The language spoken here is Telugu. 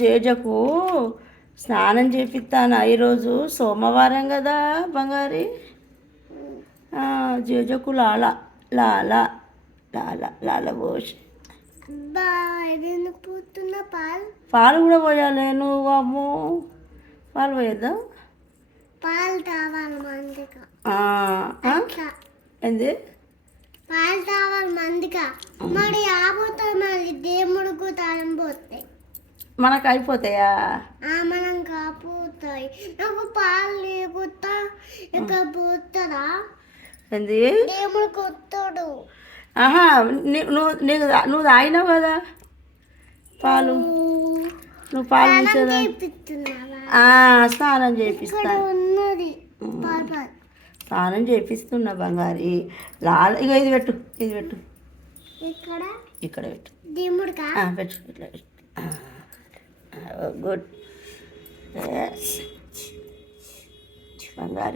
జేజకు స్నానం చేపిస్తాను. ఈరోజు సోమవారం కదా బంగారి. జేజకు లాల లాల లాల లాల పోసి పాలు కూడా పోయాలి. నువ్వు అమ్మో పాలు పోయొద్దా? పాలు తావాలి మందిగా. ఏంది? పాలు తావాలి మందిగా. మరి ఆపోతాయి, మళ్ళీ దేవుడికి తాళం పోతాయి. మనకు అయిపోతాయా? మనం కాపోతాయి. నాకు పాలు లేకుతా ఇక పోతారా? ఏంది? దేవుడికి వస్తాడు. నువ్వు తాగినావు కదా పాలు. నువ్వు పాలు స్నానం చేపిస్తా. స్నానం చేపిస్తున్నా బంగారి. లాల ఇక ఇది పెట్టు, ఇది పెట్టు, ఇక్కడ పెట్టు, పెట్టు, ఇట్లా పెట్టు. గుడ్ బంగారు.